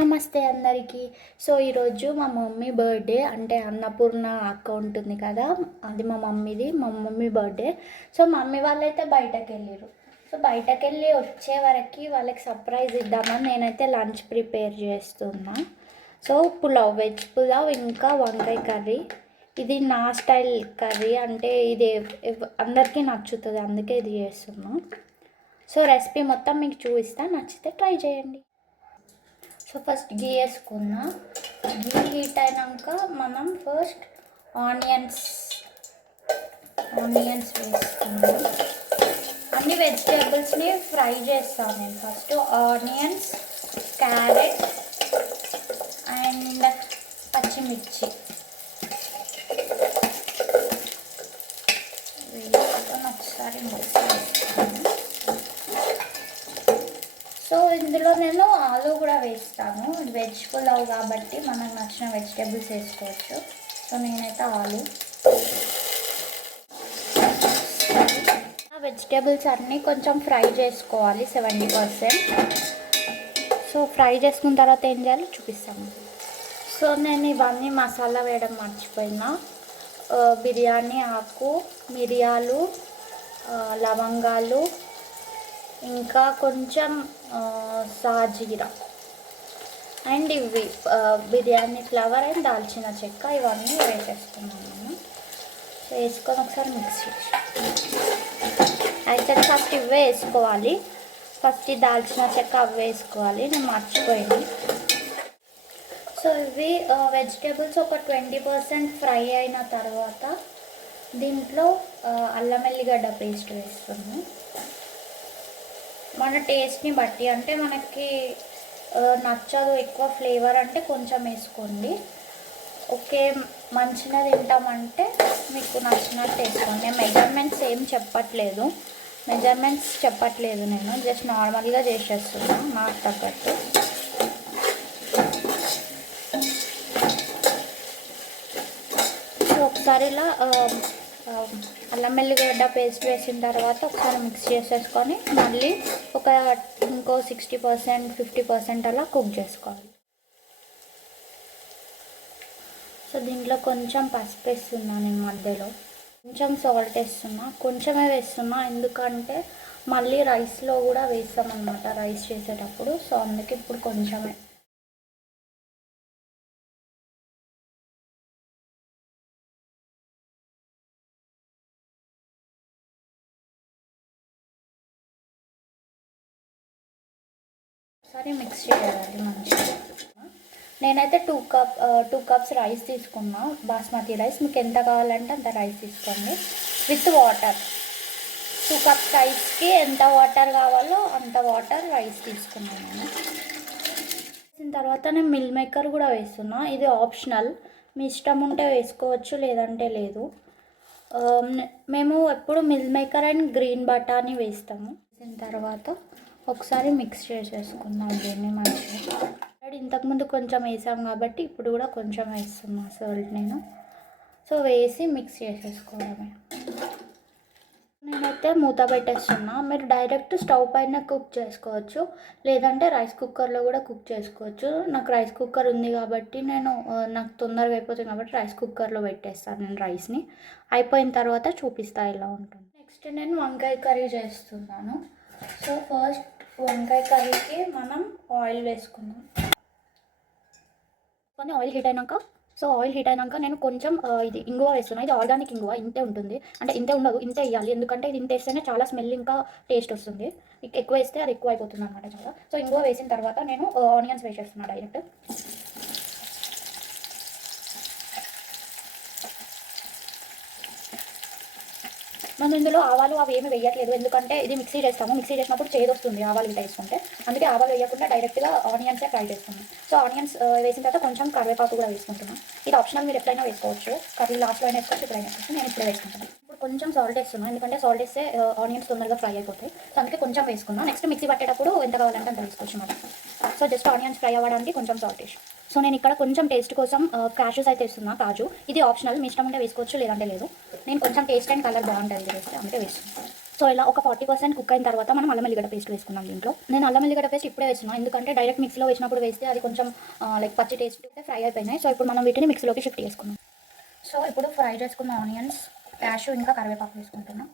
నమస్తే అందరికీ. సో ఈరోజు మా మమ్మీ బర్త్డే, అంటే అన్నపూర్ణ అక్క ఉంటుంది కదా, అది మా మమ్మీది. మా మమ్మీ బర్త్డే. సో మమ్మీ వాళ్ళైతే బయటకు వెళ్ళారు. సో బయటకు వెళ్ళి వచ్చే వరకు వాళ్ళకి సర్ప్రైజ్ ఇద్దామని నేనైతే లంచ్ ప్రిపేర్ చేస్తున్నా. సో పులావ్, వెజ్ పులావ్, ఇంకా వంకాయ కర్రీ. ఇది నా స్టైల్ కర్రీ, అంటే ఇది అందరికీ నచ్చుతుంది, అందుకే ఇది చేస్తున్నా. సో రెసిపీ మొత్తం మీకు చూపిస్తాను, నచ్చితే ట్రై చేయండి. సో ఫస్ట్ గీ వేసుకున్నా. గీ హీట్ అయినాక మనం ఫస్ట్ ఆనియన్స్ వేసుకున్నాం. అన్ని వెజిటేబుల్స్ని ఫ్రై చేస్తాను నేను. ఫస్ట్ ఆనియన్స్, క్యారెట్ అండ్ పచ్చిమిర్చి వేసుకొని ఒకసారి మిక్స్ చేస్తాను. సో ఇందులో నేను ఆలు కూడా వేస్తాను. వెజ్ పులావ్ కాబట్టి మనకు నచ్చిన వెజిటేబుల్స్ వేసుకోవచ్చు. సో నేనైతే ఆలు. వెజిటేబుల్స్ అన్నీ కొంచెం ఫ్రై చేసుకోవాలి 70%. సో ఫ్రై చేసుకున్న తర్వాత ఏం చేయాలో చూపిస్తాను. సో నేను ఇవన్నీ మసాలా వేయడం మర్చిపోయినా. బిర్యానీ ఆకు, మిరియాలు, లవంగాలు, ఇంకా కొంచెం సాజీరా అండ్ ఇవి బిర్యానీ ఫ్లవర్ అండ్ దాల్చిన చెక్క, ఇవన్నీ వేసేస్తున్నాను నేను. సో వేసుకొని ఒకసారి మిక్స్ చేసి అయితే ఫస్ట్ ఇవే వేసుకోవాలి. ఫస్ట్ దాల్చిన చెక్క అవి వేసుకోవాలి, నేను మర్చిపోయాను. సో ఇవి వెజిటేబుల్స్ ఒక 20% ఫ్రై అయిన తర్వాత దీంట్లో అల్లం వెల్లిగడ్డ పేస్ట్ వేస్తున్నాను. మన టేస్ట్ని బట్టి, అంటే మనకి నచ్చదు ఎక్కువ ఫ్లేవర్ అంటే కొంచెం వేసుకోండి. ఓకే మంచిగా తింటామంటే మీకు నచ్చినట్టు వేసుకోండి. నేను మెజర్మెంట్స్ చెప్పట్లేదు నేను జస్ట్ నార్మల్గా చేసేస్తున్నాను నాకు తగ్గట్టు. సో ఒకసారి ఇలా అల్లం వెల్లిగడ్డ పేస్ట్ వేసిన తర్వాత ఒకసారి మిక్స్ చేసేసుకొని మళ్ళీ ఇంకో 60% 50% అలా కుక్ చేసుకోవాలి. సో దీంట్లో కొంచెం పసుపు వేస్తున్నాను నేను మధ్యలో, కొంచెం సాల్ట్ వేస్తున్నా, కొంచెమే వేస్తున్నా ఎందుకంటే మళ్ళీ రైస్లో కూడా వేస్తామన్నమాట రైస్ చేసేటప్పుడు. సో అందుకే ఇప్పుడు కొంచెమే. ఒకసారి మిక్స్ చేయాలి మంచిగా. నేనైతే 2 కప్స్ రైస్ తీసుకున్నా, బాస్మతి రైస్. మీకు ఎంత కావాలంటే అంత రైస్ తీసుకోండి విత్ వాటర్. 2 కప్స్ రైస్కి ఎంత వాటర్ కావాలో అంత వాటర్ రైస్ తీసుకున్నాను నేను. వేసిన తర్వాత నేను మిల్ మేకర్ కూడా వేస్తున్నా. ఇది ఆప్షనల్, మీ ఇష్టం ఉంటే వేసుకోవచ్చు, లేదంటే లేదు. మేము ఎప్పుడు మిల్ మేకర్ అండ్ గ్రీన్ బటానీ వేస్తాము. వేసిన తర్వాత ఒకసారి మిక్స్ చేసేసుకుందాం దీన్ని మంచిగా. ఇంతకుముందు కొంచెం వేసాం కాబట్టి ఇప్పుడు కూడా కొంచెం వేస్తున్నా సాల్ట్ నేను. సో వేసి మిక్స్ చేసేసుకోవడమే. నేనైతే మూత పెట్టేస్తున్నా. మీరు డైరెక్ట్ స్టవ్ పైన కుక్ చేసుకోవచ్చు, లేదంటే రైస్ కుక్కర్లో కూడా కుక్ చేసుకోవచ్చు. నాకు రైస్ కుక్కర్ ఉంది కాబట్టి నాకు తొందరగా అయిపోతుంది కాబట్టి రైస్ కుక్కర్లో పెట్టేస్తాను నేను రైస్ని. అయిపోయిన తర్వాత చూపిస్తా ఎలా ఉంటుంది. నెక్స్ట్ నేను వంకాయ కర్రీ చేస్తున్నాను. సో ఫస్ట్ వంకాయ కర్రీకి మనం ఆయిల్ వేసుకుందాం. ఆయిల్ హీట్ అయినాక నేను కొంచెం ఇది ఇంగువ వేస్తున్నాను. ఇది ఆర్గానిక్ ఇంగువ, ఇంతే ఉంటుంది, అంటే ఇంతే ఉండదు, ఇంతే వేయాలి. ఎందుకంటే ఇది ఇంత వేస్తేనే చాలా స్మెల్ ఇంకా టేస్ట్ వస్తుంది. ఎక్కువ వేస్తే అది ఎక్కువ అయిపోతుంది అనమాట చాలా. సో ఇంగువ వేసిన తర్వాత నేను ఆనియన్స్ వేసేస్తున్నాను డైరెక్ట్. మనం ఇందులో ఆవాలు అవి ఏమి వేయట్లేదు, ఎందుకంటే ఇది మిక్సీ చేస్తాము. మిక్సీ చేసినప్పుడు చేదు వస్తుంది ఆవాలు ఇట్లా వేసుకుంటే, అందుకే ఆవాలు వేయకుండా డైరెక్ట్గా ఆనియన్సే ఫ్రై చేస్తున్నాం. సో ఆనియన్స్ వేసిన తర్వాత కొంచెం కరివేపాకు కూడా వేసుకుంటున్నాం. ఇది ఆప్షనల్, మీరు ఎప్పుడైనా వేసుకోవచ్చు. కర్రీ లాస్ట్లో అయినా వేసుకోవచ్చు, ఎప్పుడైనా వేసుకోవచ్చు. నేను ఇప్పుడే వేసుకుంటాను. ఇప్పుడు కొంచెం సాల్ట్ వేస్తున్నాను, ఎందుకంటే సాల్ట్ వేస్తే ఆనియన్స్ తొందరగా ఫ్రై అయిపోతాయి. సో అందుకే కొంచెం వేసుకున్నాను. నెక్స్ట్ మిక్సీ పట్టేటప్పుడు ఎంత కావాలంటే అంత వేసుకోవచ్చు మనం. సో జస్ట్ ఆనియన్స్ ఫ్రై అవ్వడానికి కొంచెం సాల్ట్ వేసి. సో నేను ఇక్కడ కొంచెం టేస్ట్ కోసం క్యాషూస్ అయితే వేస్తున్నా, కాజు. ఇది ఆప్షనల్, మీ ఇష్టం ఉంటే వేసుకోవచ్చు, లేదంటే లేదు. నేను కొంచెం టేస్ట్ అండ్ కలర్ బాగుంటుంది వేస్తే, అందుకే వేస్తున్నాను. సో ఇలా ఒక 40% కుక్ అయిన తర్వాత మనం అల్లం ఎల్లిగడ్డ పేస్ట్ వేసుకున్నాం దీంట్లో. నేను అల్లం ఎల్లిగడ్డ పేస్ట్ ఇప్పుడే వేస్తున్నాను, ఎందుకంటే డైరెక్ట్ మిక్సీలో వేసినప్పుడు వేస్తే అది కొంచెం లైక్ పచ్చి టేస్ట్ అయితే ఫ్రై అయిపోయినాయి. సో ఇప్పుడు మనం వీటిని మిక్సీలోకి షిఫ్ట్ చేసుకున్నాం. సో ఇప్పుడు ఫ్రై చేసుకున్న ఆనియన్స్, క్యాషు ఇంకా కరివేపాకు వేసుకుంటున్నాం.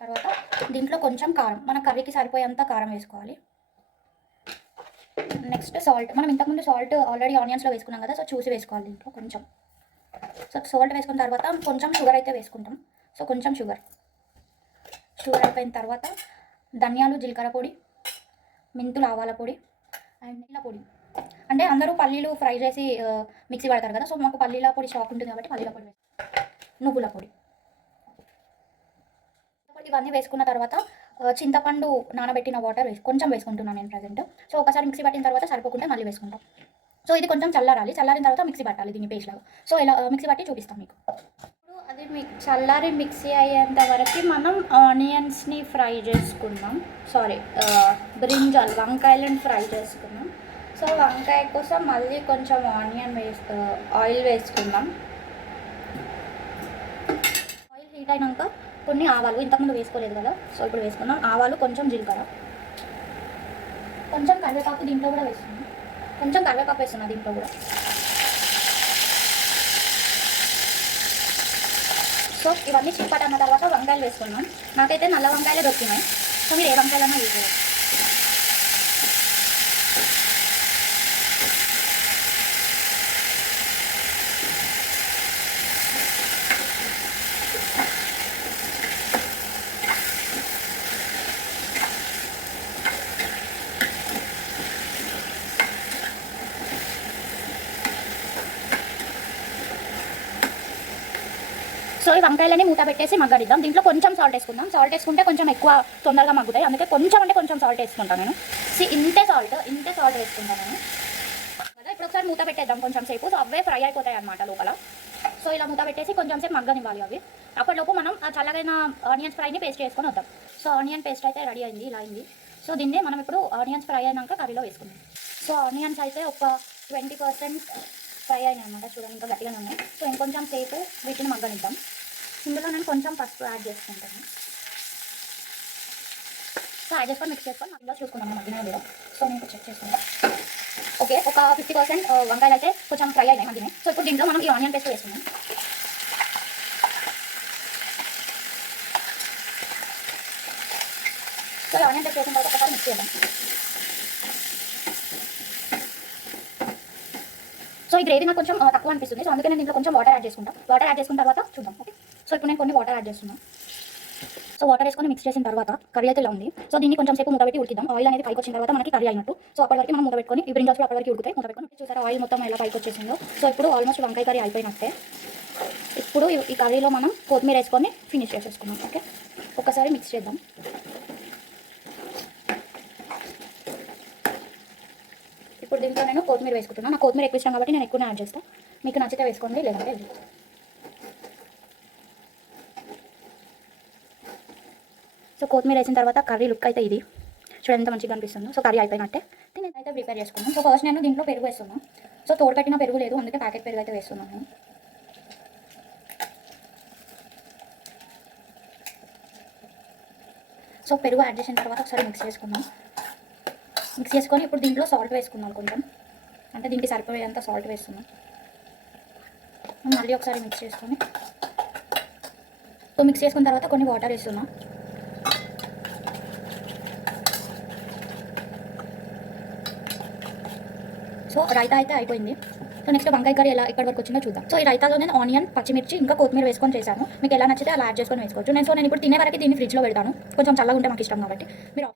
తర్వాత దీంట్లో కొంచెం కారం, మన కర్రీకి సరిపోయేంత కారం వేసుకోవాలి. నెక్స్ట్ సాల్ట్, మనం ఇంతకుముందు సాల్ట్ ఆల్రెడీ ఆనియన్స్లో వేసుకున్నాం కదా, సో చూసి వేసుకోవాలి దీంట్లో కొంచెం. సో సాల్ట్ వేసుకున్న తర్వాత కొంచెం షుగర్ అయితే వేసుకుంటాం. సో కొంచెం షుగర్ అయిపోయిన తర్వాత ధనియాలు, జీలకర్ర పొడి, మెంతులు, ఆవాల పొడి అండ్ నీళ్ళ పొడి. అంటే అందరూ పల్లీలు ఫ్రై చేసి మిక్సీ పడతారు కదా, సో మాకు పల్లీల పొడి స్టాక్ ఉంటుంది కాబట్టి పల్లీల పొడి నువ్వుల పొడి. ఇవన్నీ వేసుకున్న తర్వాత చింతపండు నానబెట్టిన వాటర్ కొంచెం వేసుకుంటున్నాను నేను ప్రజెంట్. సో ఒకసారి మిక్సీ పట్టిన తర్వాత సరిపోకుండా మళ్ళీ వేసుకుంటాం. సో ఇది కొంచెం చల్లారాలి, చల్లారిన తర్వాత మిక్సీ పట్టాలి దీన్ని పేస్ట్ లాగా. సో ఇలా మిక్సీ పట్టి చూపిస్తాం మీకు. ఇప్పుడు అది చల్లారి మిక్సీ అయ్యేంత వరకు మనం ఆనియన్స్ని ఫ్రై చేసుకుందాం. బ్రింజాల్ వంకాయలను ఫ్రై చేసుకుందాం. సో వంకాయ కోసం మళ్ళీ కొంచెం ఆయిల్ వేసుకుందాం. ఆయిల్ హీట్ అయినాక కొన్ని ఆవాలు, ఇంతకుముందు వేసుకోలేదు కదా, సో ఇప్పుడు వేసుకుందాం. ఆవాలు, కొంచెం జీలకర్ర, కొంచెం కరివేపాకు దీంట్లో కూడా వేస్తున్నాం. కొంచెం కరివేపాకు వేస్తున్నా దీంట్లో కూడా. సో ఇవన్నీ చిప్పట్ అన్న తర్వాత వంకాయలు వేసుకున్నాం. నాకైతే నల్ల వంకాయలే దొరికినాయి, సో మీరు ఏ వంకాయలన్నా యూజ్ చేయవచ్చు. సో ఈ వంకాయలని మూత పెట్టేసి మగ్గడిద్దాం. దీంట్లో కొంచెం సాల్ట్ వేసుకుందాం. సాల్ట్ వేసుకుంటే కొంచెం ఎక్కువ తొందరగా మగ్గుతాయి, అందుకే కొంచెం సాల్ట్ వేసుకుంటాను నేను. ఇంతే సాల్ట్ వేసుకుంటాను నేను కదా. ఇప్పుడు ఒకసారి మూత పెట్టేద్దాం కొంచెం సేపు, సో అవే ఫ్రై అయిపోతాయి అన్నమాట లోపల. సో ఇలా మూత పెట్టేసి కొంచెం సేపు మగ్గనివ్వాలి అవి. అప్పటిలోపు మనం ఆ చల్లగైన ఆనియన్స్ ఫ్రైని పేస్ట్ చేసుకొని వద్దాం. సో ఆనియన్ పేస్ట్ అయితే రెడీ అయింది, ఇలా అయింది. సో దీన్ని మనం ఇప్పుడు ఆనియన్స్ ఫ్రై అయినాక కర్రీలో వేసుకుందాం. సో ఆనియన్స్ అయితే ఒక 20% ఫ్రై అయినాయి అన్నమాట, చూడండి ఇంకా గట్టిగానే ఉన్నాయి. సో ఇంకొంచెం సేపు వీటిని మగ్గనిద్దాం. ఇందులో నేను కొంచెం పసుపు యాడ్ చేసుకుంటాను. సో యాడ్ చేసుకొని మిక్స్ చేసుకొని మధ్యలో చూసుకున్నాను మధ్యలో లేదా. సో నేను చెక్ చేసుకుంటాను. ఓకే, ఒక 50% వంకాయలు అయితే కొంచెం ఫ్రై అయినాయి మధ్యనే. సో ఇప్పుడు దీంట్లో మనం ఈ ఆనియన్ పేస్ట్ వేసుకున్నాం. సో ఆనియన్ పేస్ట్ వేసిన తర్వాత ఒకసారి మిక్స్ చేద్దాం. సో ఈ గ్రేవీ నాకు కొంచెం తక్కువ అనిపిస్తుంది, సో అందుకే నేను దీంట్లో కొంచెం వాటర్ యాడ్ చేసుకుంటాను. వాటర్ యాడ్ చేసుకున్న తర్వాత చూద్దాం. ఓకే, సో ఇప్పుడు నేను కొన్ని వాటర్ యాడ్ చేస్తున్నాను. సో వాటర్ వేసుకొని మిక్స్ చేసిన తర్వాత కర్రీ అయితే ఇలా ఉంది. సో దీన్ని కొంచెం సేపు మూత పెట్టి ఉడికిద్దాం. ఆయిల్ అనేది పైకి వచ్చిన తర్వాత మనకి కర్రీ అయినట్టు. సో అప్పటి వరకు మనం మూత పెట్టుకొని ఈ బ్రింజాల్స్ అప్పటి వరకు ఉడుకుతాయి. మూత పెట్టుకొని చూసారా ఆయిల్ మొత్తం ఎలా పైకి వచ్చేసిందో. సో ఇప్పుడు ఆల్మోస్ట్ వంకాయ కర్రీ అయిపోయినట్టే. ఇప్పుడు ఈ కర్రీలో మనం కొత్తిమీర వేసుకొని ఫినిష్ చేసేసుకున్నాం. ఓకే, ఒకసారి మిక్స్ చేద్దాం. ఇప్పుడు దీంట్లో నేను కొత్తిమీర వేసుకుంటున్నాను. నాకు కొత్తిమీర ఎక్కువ ఇష్టం కాబట్టి నేను ఎక్కువనే యాడ్ చేస్తాను. మీకు నచ్చితే వేసుకోండి, లేదంటే లేదు. సో కొత్తిమీర వేసిన తర్వాత కర్రీ లుక్ అయితే ఇది చూడండి ఎంత మంచిగా అనిపిస్తుందో. సో కర్రీ అయిపోయినట్టే దీన్ని అయితే ప్రిపేర్ చేసుకున్నాను. సో ఫస్ట్ నేను దీంట్లో పెరుగు వేస్తున్నాను. సో తోడు పెట్టిన పెరుగు లేదు, అందుకే ప్యాకెట్ పెరుగు అయితే వేస్తున్నాను. సో పెరుగు యాడ్ చేసిన తర్వాత ఒకసారి మిక్స్ చేసుకున్నాం. మిక్స్ చేసుకొని ఇప్పుడు దీంట్లో సాల్ట్ వేసుకున్నాం కొంచెం, అంటే దీనికి సరిపోయేంత సాల్ట్ వేస్తున్నాం. మళ్ళీ ఒకసారి మిక్స్ చేసుకొని మిక్స్ చేసుకున్న తర్వాత కొన్ని వాటర్ వేస్తున్నాం. సో రైతా అయితే అయిపోయింది. సో నెక్స్ట్ వంకాయ కర్రీ ఎలా ఎక్కడి వరకు వచ్చిందో చూద్దాం. సో ఈ రైతాలో నేను ఆనియన్, పచ్చిమిర్చి ఇంకా కొత్తిమీర వేసుకొని చేశాను. మీకు ఎలా నచ్చితే అలా యాడ్ చేసుకొని వేసుకోవచ్చు. నేను ఇప్పుడు తినే వరకు దీన్ని ఫ్రిడ్జ్లో పెడతాను, కొంచెం చల్లగా ఉంటే మాకు ఇష్టం కాబట్టి. మీరు